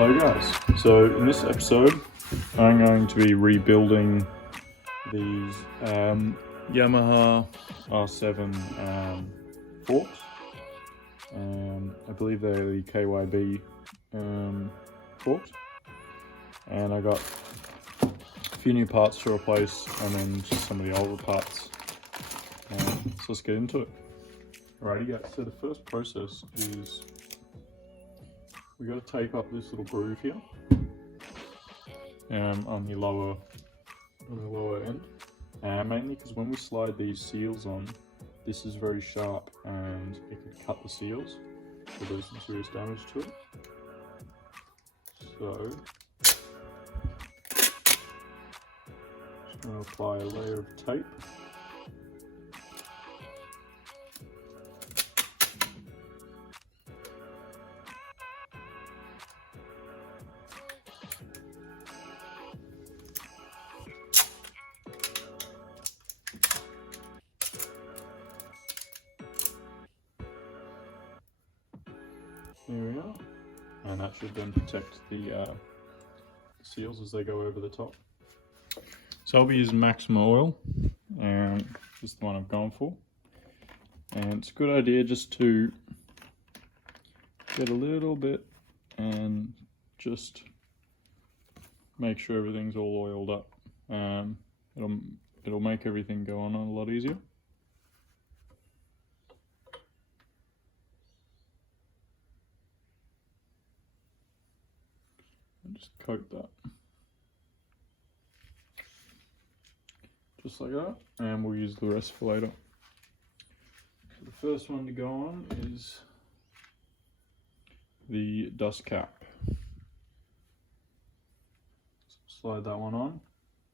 Hello guys, so in this episode I'm going to be rebuilding these Yamaha R7 forks. I believe they're the KYB forks, and I got a few new parts to replace and then just some of the older parts. So let's get into it. Alrighty guys, so the first process is we got to tape up this little groove here on the lower end, mainly because when we slide these seals on, this is very sharp and it could cut the seals, so there's some serious damage to it. So just going to apply a layer of tape. There we are, and that should then protect the seals as they go over the top. So I'll be using Maxima oil, and this is the one I've gone for. And it's a good idea just to get a little bit and just make sure everything's all oiled up. It'll make everything go on a lot easier. Just coat that, just like that, and we'll use the rest for later. So the first one to go on is the dust cap. So slide that one on.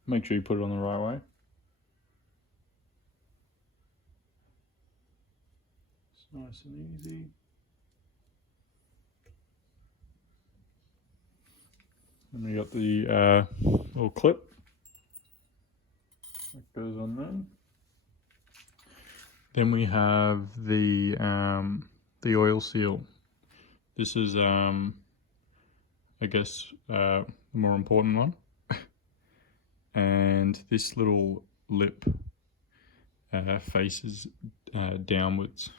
Make sure you put it on the right way. It's nice and easy. And we got the little clip that goes on there. Then we have the oil seal. This is I guess the more important one. And this little lip faces downwards.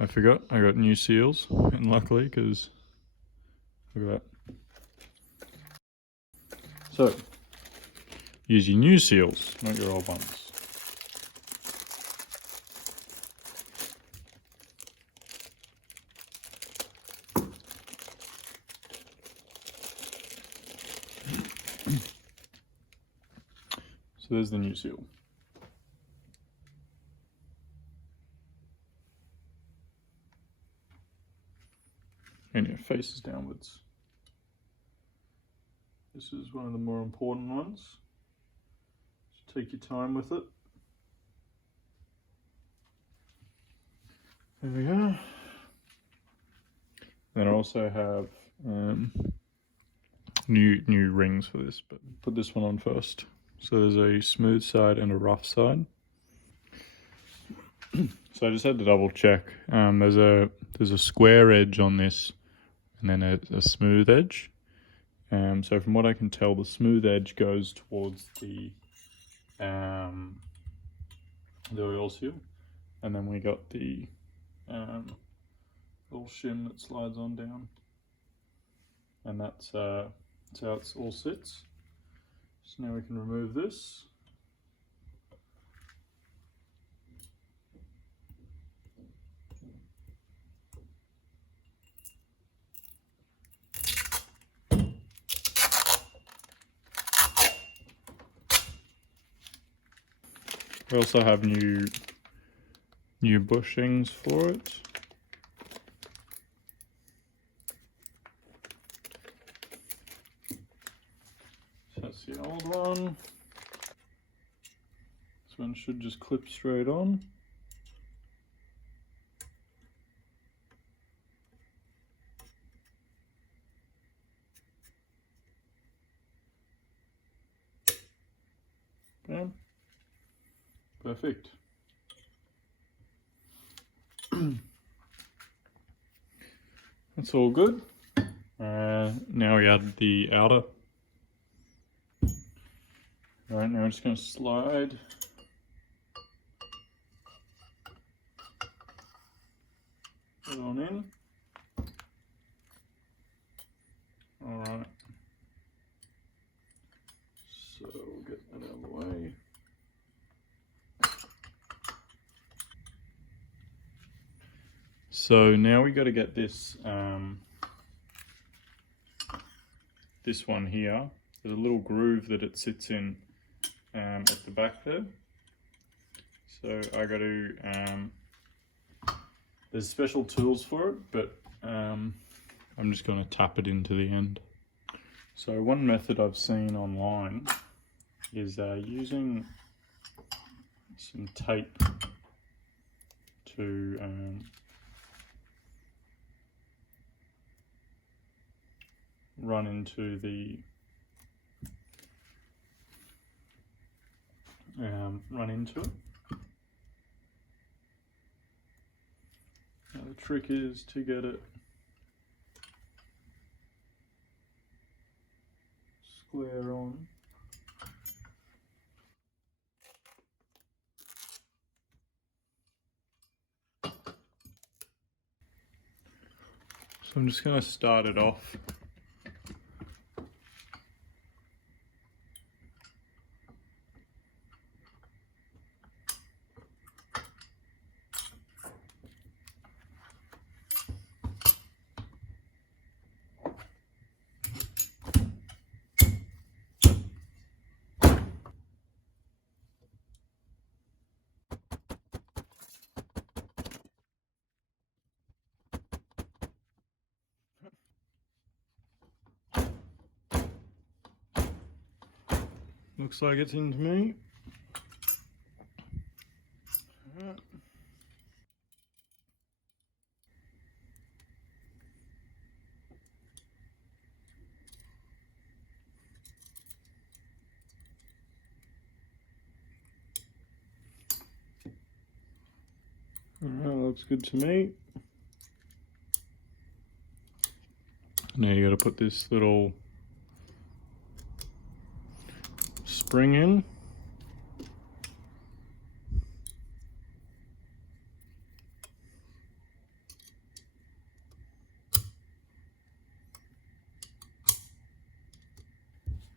I forgot, I got new seals, and luckily, because look at that. So, use your new seals, not your old ones. So there's the new seal. And your face is downwards. This is one of the more important ones. Just take your time with it. There we go. Then I also have new rings for this, but put this one on first. So there's a smooth side and a rough side. So I just had to double check. There's a square edge on this, and then a smooth edge. So from what I can tell, the smooth edge goes towards the oil seal, and then we got the little shim that slides on down, and that's how it all sits. So now we can remove this. We also have new bushings for it. So that's the old one. This one should just clip straight on. Perfect. That's all good. Now we add the outer. Alright, now I'm just going to slide it on in. Alright. So we'll get that out of the way. So now we got to get this this one here. There's a little groove that it sits in at the back there. So I got to there's special tools for it, but I'm just going to tap it into the end. So one method I've seen online is using some tape to run into the it. Now the trick is to get it square on. So I'm just going to start it off. Looks like it's into me. Alright. Looks good to me. Now you got to put this little spring in.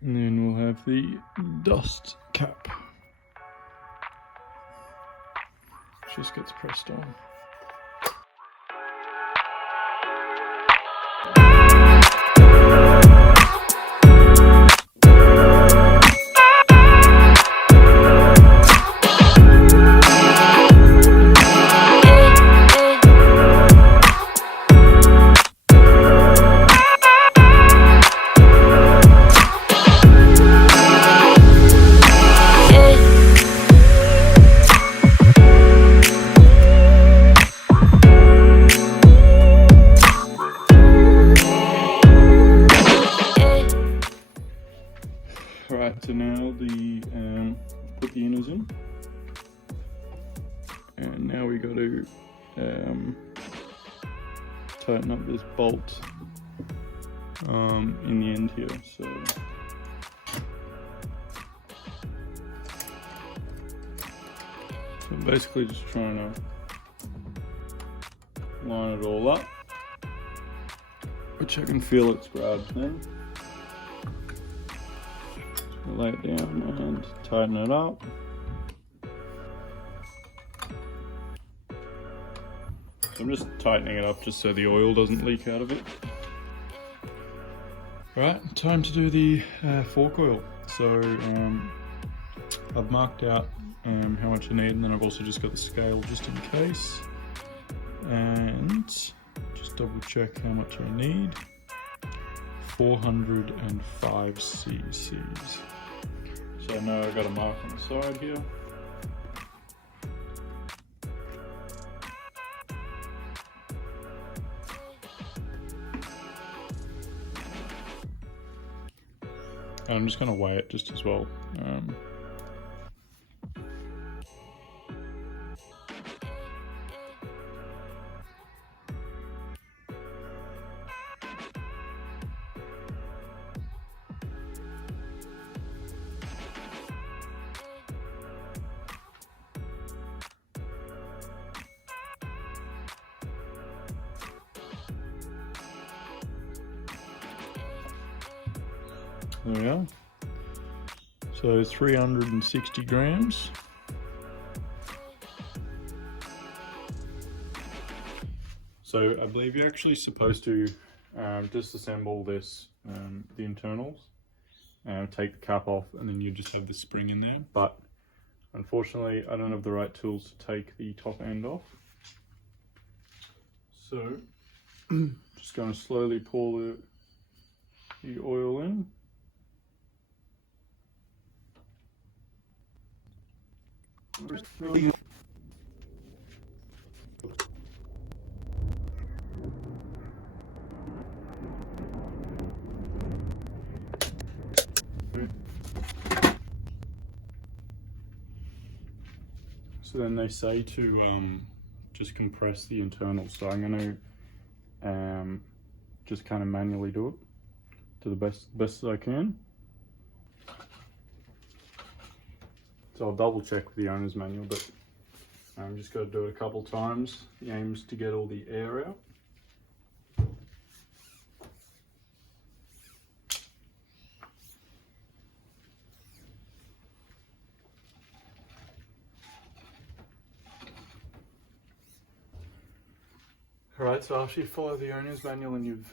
And then we'll have the dust cap. Just gets pressed on. Right, so now put the inners in, and now we got to tighten up this bolt in the end here. So I'm basically just trying to line it all up, which I can feel it's grabbed then. Lay it down and tighten it up. So I'm just tightening it up just so the oil doesn't leak out of it. Alright, time to do the fork oil. So I've marked out how much I need, and then I've also just got the scale just in case. And just double check how much I need. 405 cc's. So now I've got a mark on the side here. And I'm just going to weigh it just as well. There we are. So 360 grams. So I believe you're actually supposed to disassemble this, the internals, take the cap off, and then you just have the spring in there. But unfortunately, I don't have the right tools to take the top end off. So just going to slowly pour the oil in. So then they say to just compress the internals. So I'm going to just kind of manually do it to the best I can. So I'll double check with the owner's manual, but I'm just got to do it a couple times. The aim is to get all the air out. Alright, so after you follow the owner's manual and you've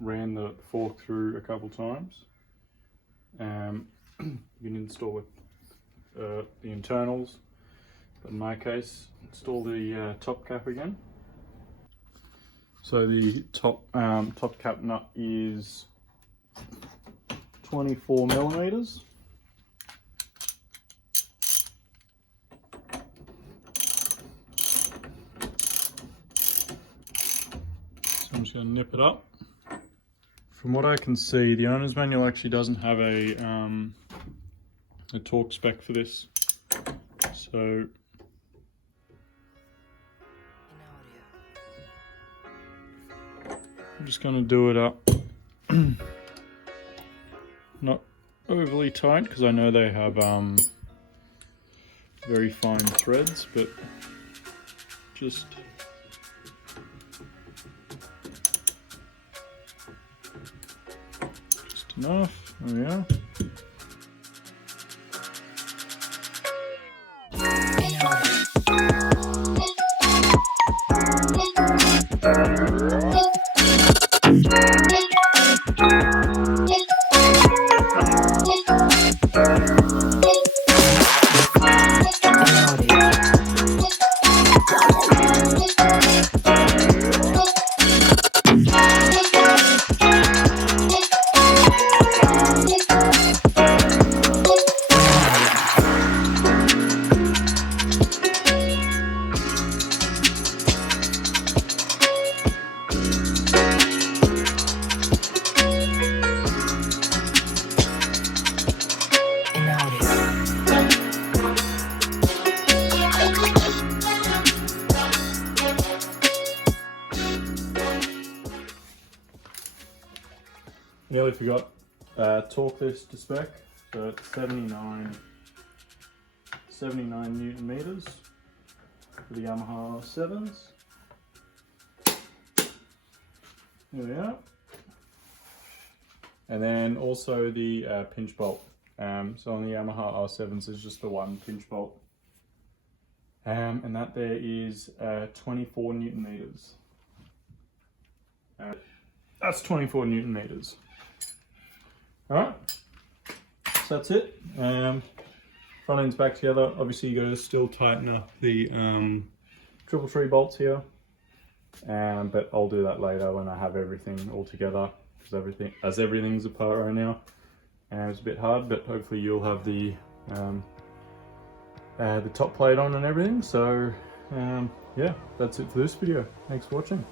ran the fork through a couple times, you can install the internals. But in my case, install the top cap again. So the top cap nut is 24 millimeters. I'm just going to nip it up. From what I can see, the owner's manual actually doesn't have a torque spec for this. So I'm just going to do it up. Not overly tight, because I know they have very fine threads, but just enough. There we are. Nearly forgot, torque this to spec, so it's 79 Newton meters for the Yamaha 7s. There we are. And then also the pinch bolt. So on the Yamaha R7s is just the one pinch bolt. And that there is 24 Newton meters. That's 24 Newton meters. Alright, so that's it. Front end's back together. Obviously you gotta still tighten up the triple tree bolts here. But I'll do that later when I have everything all together, because everything's apart right now. It's a bit hard, but hopefully you'll have the top plate on and everything. So yeah, that's it for this video. Thanks for watching.